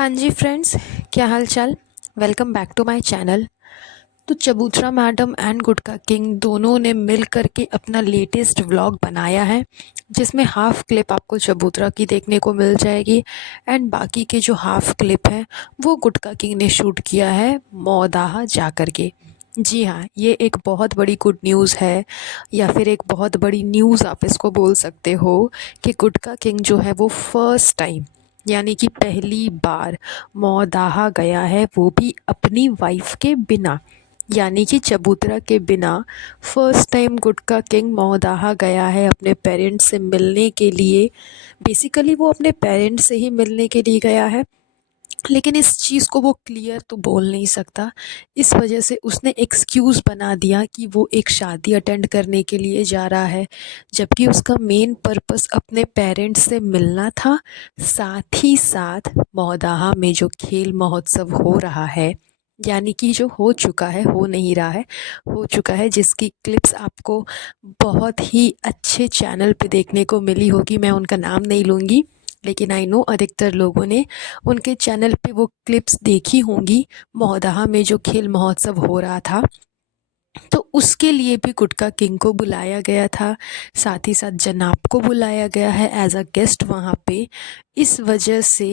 हाँ जी फ्रेंड्स, क्या हाल चाल। Welcome back to my channel. तो चबूतरा मैडम एंड गुटका किंग दोनों ने मिल कर के अपना लेटेस्ट व्लॉग बनाया है, जिसमें हाफ क्लिप आपको चबूतरा की देखने को मिल जाएगी एंड बाकी के जो हाफ क्लिप है वो गुटका किंग ने शूट किया है मौदाहा जा कर के। जी हाँ, ये एक बहुत बड़ी गुड न्यूज़ है, या फिर एक बहुत बड़ी न्यूज़ आप इसको बोल सकते हो कि गुटका किंग जो है वो फर्स्ट टाइम यानी कि पहली बार मौदाहा गया है, वो भी अपनी वाइफ के बिना, यानी कि चबूतरा के बिना। फर्स्ट टाइम गुटका किंग मौदाहा गया है अपने पेरेंट्स से मिलने के लिए। बेसिकली वो अपने पेरेंट्स से ही मिलने के लिए गया है, लेकिन इस चीज़ को वो क्लियर तो बोल नहीं सकता। इस वजह से उसने एक्सक्यूज़ बना दिया कि वो एक शादी अटेंड करने के लिए जा रहा है, जबकि उसका मेन पर्पस अपने पेरेंट्स से मिलना था। साथ ही साथ मौदाहा में जो खेल महोत्सव हो रहा है, यानी कि जो हो चुका है, हो नहीं रहा है, हो चुका है, जिसकी क्लिप्स आपको बहुत ही अच्छे चैनल पे देखने को मिली होगी। मैं उनका नाम नहीं लूँगी, लेकिन आई नो अधिकतर लोगों ने उनके चैनल पे वो क्लिप्स देखी होंगी। मौदाहा में जो खेल महोत्सव हो रहा था, तो उसके लिए भी गुटका किंग को बुलाया गया था, साथ ही साथ जनाब को बुलाया गया है एज अ गेस्ट वहाँ पे। इस वजह से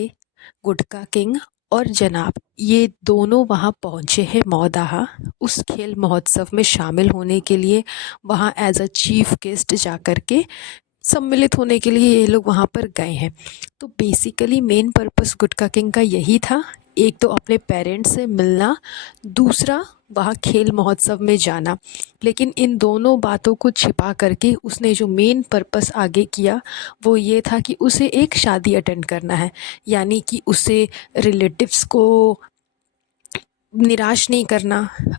गुटका किंग और जनाब ये दोनों वहाँ पहुँचे हैं मौदाहा, उस खेल महोत्सव में शामिल होने के लिए। वहाँ एज अ चीफ गेस्ट जा कर के सम्मिलित होने के लिए ये लोग वहाँ पर गए हैं। तो बेसिकली मेन पर्पस गुटका किंग का यही था, एक तो अपने पेरेंट्स से मिलना, दूसरा वहाँ खेल महोत्सव में जाना। लेकिन इन दोनों बातों को छिपा करके उसने जो मेन पर्पस आगे किया वो ये था कि उसे एक शादी अटेंड करना है, यानी कि उसे रिलेटिव्स को निराश नहीं करना,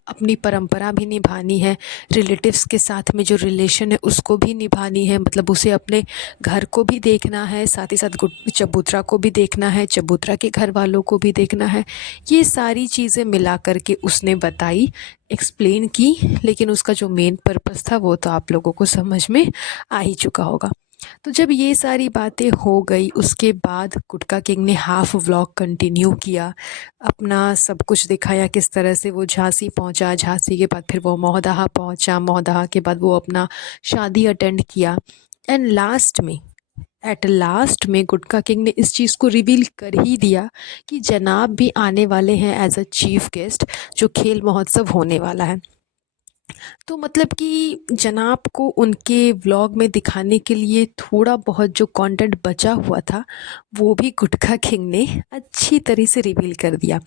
अपनी परंपरा भी निभानी है, रिलेटिव्स के साथ में जो रिलेशन है उसको भी निभानी है, मतलब उसे अपने घर को भी देखना है, साथ ही साथ चबूतरा को भी देखना है, चबूतरा के घर वालों को भी देखना है। ये सारी चीज़ें मिला करके उसने बताई, एक्सप्लेन की। लेकिन उसका जो मेन पर्पस था वो तो आप लोगों को समझ में आ ही चुका होगा। तो जब ये सारी बातें हो गई, उसके बाद गुटका किंग ने हाफ व्लॉग कंटिन्यू किया, अपना सब कुछ दिखाया किस तरह से वो झांसी पहुंचा, झांसी के बाद फिर वो मौदाहा पहुंचा, मौदाहा के बाद वो अपना शादी अटेंड किया। एंड लास्ट में, एट लास्ट में गुटका किंग ने इस चीज़ को रिवील कर ही दिया कि जनाब भी आने वाले हैं एज अ चीफ गेस्ट, जो खेल महोत्सव होने वाला है। तो मतलब कि जनाब को उनके व्लॉग में दिखाने के लिए थोड़ा बहुत जो कंटेंट बचा हुआ था वो भी गुटखा किंग ने अच्छी तरह से रिवील कर दिया।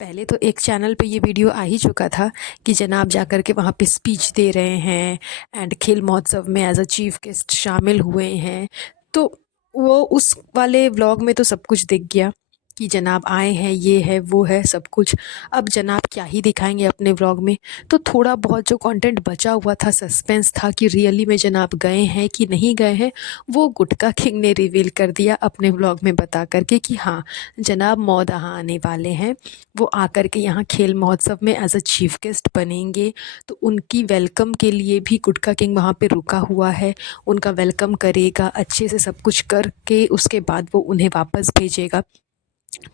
पहले तो एक चैनल पे ये वीडियो आ ही चुका था कि जनाब जा कर के वहाँ पे स्पीच दे रहे हैं एंड खेल महोत्सव में एज अ चीफ गेस्ट शामिल हुए हैं। तो वो उस वाले व्लॉग में तो सब कुछ दिख गया कि जनाब आए हैं, ये है वो है सब कुछ। अब जनाब क्या ही दिखाएंगे अपने व्लॉग में। तो थोड़ा बहुत जो कंटेंट बचा हुआ था, सस्पेंस था कि रियली में जनाब गए हैं कि नहीं गए हैं, वो गुटका किंग ने रिवील कर दिया अपने व्लॉग में बता करके कि हाँ, जनाब मौदाहा आने वाले हैं, वो आकर के यहाँ खेल महोत्सव में एज अ चीफ गेस्ट बनेंगे। तो उनकी वेलकम के लिए भी गुटका किंग वहाँ पे रुका हुआ है, उनका वेलकम करेगा अच्छे से, सब कुछ करके उसके बाद वो उन्हें वापस भेजेगा।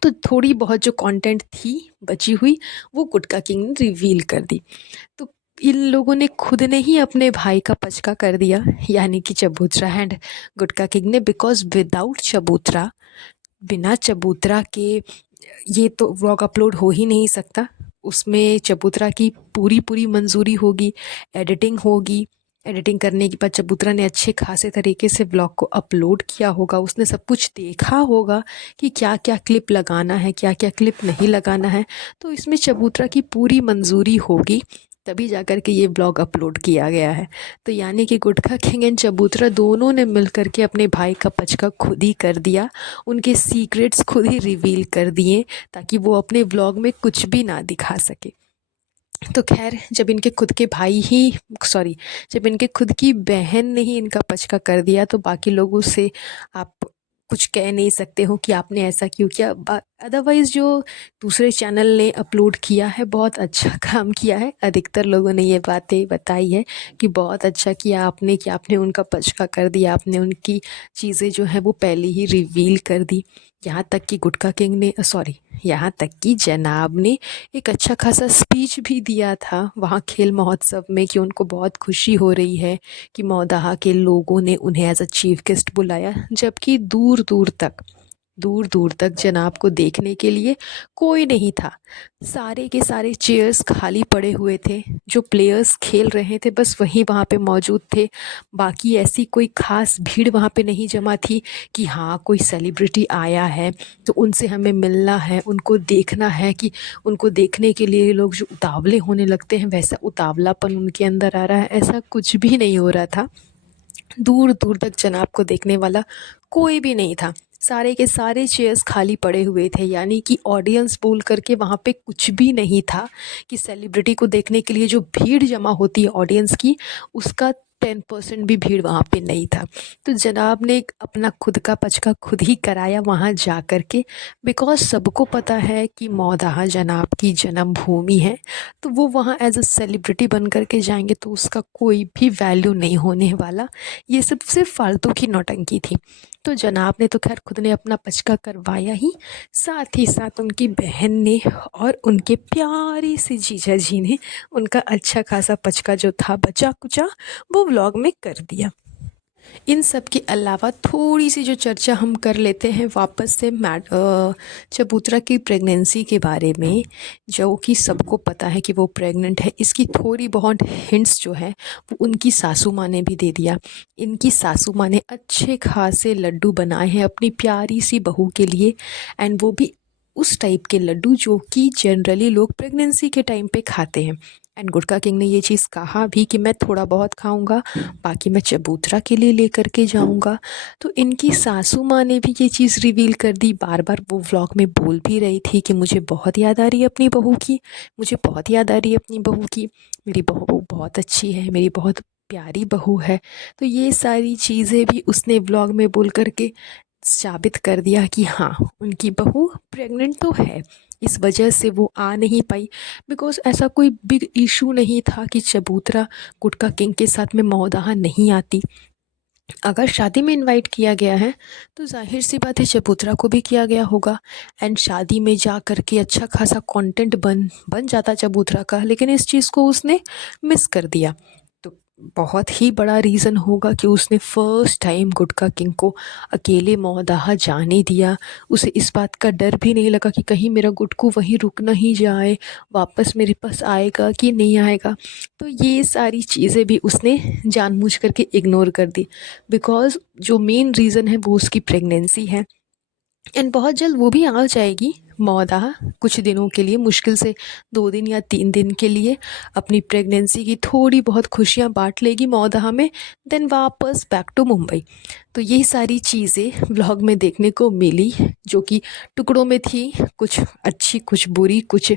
तो थोड़ी बहुत जो कंटेंट थी बची हुई वो गुटका किंग ने रिवील कर दी। तो इन लोगों ने खुद ने ही अपने भाई का पचका कर दिया, यानी कि चबूतरा एंड गुटका किंग ने, बिकॉज विदाउट चबूतरा, बिना चबूतरा के ये तो व्लॉग अपलोड हो ही नहीं सकता। उसमें चबूतरा की पूरी पूरी मंजूरी होगी, एडिटिंग होगी, एडिटिंग करने के बाद चबूतरा ने अच्छे खासे तरीके से व्लॉग को अपलोड किया होगा, उसने सब कुछ देखा होगा कि क्या क्या क्लिप लगाना है, क्या क्या क्लिप नहीं लगाना है। तो इसमें चबूतरा की पूरी मंजूरी होगी, तभी जा कर के ये ब्लॉग अपलोड किया गया है। तो यानी कि गुटखा किंग एंड चबूतरा दोनों ने मिल कर के अपने भाई का पचका खुद ही कर दिया, उनके सीक्रेट्स खुद ही रिवील कर दिए, ताकि वो अपने व्लॉग में कुछ भी ना दिखा सके। तो खैर, जब इनके खुद के भाई ही, सॉरी, जब इनके खुद की बहन ने ही इनका पचका कर दिया, तो बाकी लोगों से आप कुछ कह नहीं सकते हो कि आपने ऐसा क्यों किया। अदरवाइज़ जो दूसरे चैनल ने अपलोड किया है बहुत अच्छा काम किया है, अधिकतर लोगों ने ये बातें बताई है कि बहुत अच्छा किया आपने, कि आपने उनका पचका कर दिया, आपने उनकी चीज़ें जो हैं वो पहले ही रिवील कर दी। यहाँ तक कि गुटका किंग ने, सॉरी, यहाँ तक कि जनाब ने एक अच्छा खासा स्पीच भी दिया था वहाँ खेल महोत्सव में कि उनको बहुत खुशी हो रही है कि मौदाहा के लोगों ने उन्हें एज अ चीफ गेस्ट बुलाया, जबकि दूर दूर तक जनाब को देखने के लिए कोई नहीं था। सारे के सारे चेयर्स खाली पड़े हुए थे। जो प्लेयर्स खेल रहे थे बस वही वहाँ पे मौजूद थे। बाकी ऐसी कोई ख़ास भीड़ वहाँ पे नहीं जमा थी कि हाँ कोई सेलिब्रिटी आया है तो उनसे हमें मिलना है, उनको देखना है, कि उनको देखने के लिए लोग जो उतावले होने लगते हैं वैसा उतावलापन उनके अंदर आ रहा है, ऐसा कुछ भी नहीं हो रहा था। दूर दूर तक जनाब को देखने वाला कोई भी नहीं था। सारे के सारे चेयर्स खाली पड़े हुए थे, यानी कि ऑडियंस बोल करके वहाँ पे कुछ भी नहीं था कि सेलिब्रिटी को देखने के लिए जो भीड़ जमा होती है ऑडियंस की, उसका 10% भी भीड़ वहाँ पे नहीं था। तो जनाब ने अपना खुद का पचका खुद ही कराया वहाँ जा कर के, बिकॉज सबको पता है कि मौदाहा जनाब की जन्मभूमि है। तो वो वहाँ एज अ सेलिब्रिटी बन कर के जाएंगे तो उसका कोई भी वैल्यू नहीं होने वाला। ये सब सिर्फ फालतू की नौटंकी थी। तो जनाब ने तो खैर खुद ने अपना पचका करवाया ही साथ उनकी बहन ने और उनके प्यारी सी जीजा जी ने उनका अच्छा खासा पचका जो था बचा कुचा वो व्लॉग में कर दिया। इन सब के अलावा थोड़ी सी जो चर्चा हम कर लेते हैं वापस से चबूतरा की प्रेगनेंसी के बारे में, जो कि सबको पता है कि वो प्रेग्नेंट है। इसकी थोड़ी बहुत हिंट्स जो है वो उनकी सासू माँ ने भी दे दिया। इनकी सासू माँ ने अच्छे खासे लड्डू बनाए हैं अपनी प्यारी सी बहू के लिए, एंड वो भी उस टाइप के लड्डू जो कि जनरली लोग प्रेगनेंसी के टाइम पे खाते हैं। एंड गुटका किंग ने ये चीज़ कहा भी कि मैं थोड़ा बहुत खाऊंगा, बाकी मैं चबूतरा के लिए लेकर के जाऊंगा। तो इनकी सासू माँ ने भी ये चीज़ रिवील कर दी। बार बार वो व्लॉग में बोल भी रही थी कि मुझे बहुत याद आ रही है अपनी बहू की, मुझे बहुत याद आ रही है अपनी बहू की, मेरी बहू बहुत अच्छी है, मेरी बहुत प्यारी बहू है। तो ये सारी चीज़ें भी उसने व्लॉग में बोल करके साबित कर दिया कि हाँ उनकी बहू प्रेग्नेंट तो है। इस वजह से वो आ नहीं पाई, बिकॉज ऐसा कोई बिग इशू नहीं था कि चबूतरा गुटका किंग के साथ में मौदाहा नहीं आती। अगर शादी में इनवाइट किया गया है तो जाहिर सी बात है चबूतरा को भी किया गया होगा, एंड शादी में जा कर के अच्छा खासा कंटेंट बन जाता चबूतरा का, लेकिन इस चीज़ को उसने मिस कर दिया। तो बहुत ही बड़ा रीज़न होगा कि उसने फर्स्ट टाइम गुटका किंग को अकेले मौदाहा जाने दिया। उसे इस बात का डर भी नहीं लगा कि कहीं मेरा गुटकू वहीं रुक नहीं जाए, वापस मेरे पास आएगा कि नहीं आएगा। तो ये सारी चीज़ें भी उसने जानबूझ करके इग्नोर कर दी, बिकॉज़ जो मेन रीज़न है वो उसकी प्रेगनेंसी है। एंड बहुत जल्द वो भी आ जाएगी मौदाहा, कुछ दिनों के लिए, मुश्किल से 2 दिन या 3 दिन के लिए अपनी प्रेगनेंसी की थोड़ी बहुत खुशियाँ बांट लेगी मौदाहा में, देन वापस बैक टू मुंबई। तो ये सारी चीज़ें व्लॉग में देखने को मिली, जो कि टुकड़ों में थी, कुछ अच्छी कुछ बुरी कुछ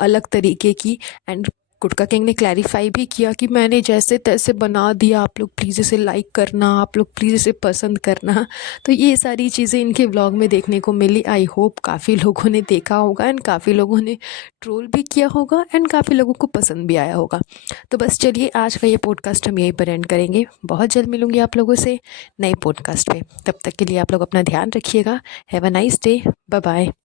अलग तरीके की। एंड गुटका किंग ने क्लैरिफाई भी किया कि मैंने जैसे तैसे बना दिया, आप लोग प्लीज़ इसे लाइक करना, आप लोग प्लीज़ इसे पसंद करना। तो ये सारी चीज़ें इनके व्लॉग में देखने को मिली। आई होप काफ़ी लोगों ने देखा होगा एंड काफ़ी लोगों ने ट्रोल भी किया होगा एंड काफ़ी लोगों को पसंद भी आया होगा। तो बस चलिए आज का ये पॉडकास्ट हम यहीं पर एंड करेंगे। बहुत जल्द मिलूंगी आप लोगों से नए पॉडकास्ट पे। तब तक के लिए आप लोग अपना ध्यान रखिएगा। Have a nice day. Bye bye.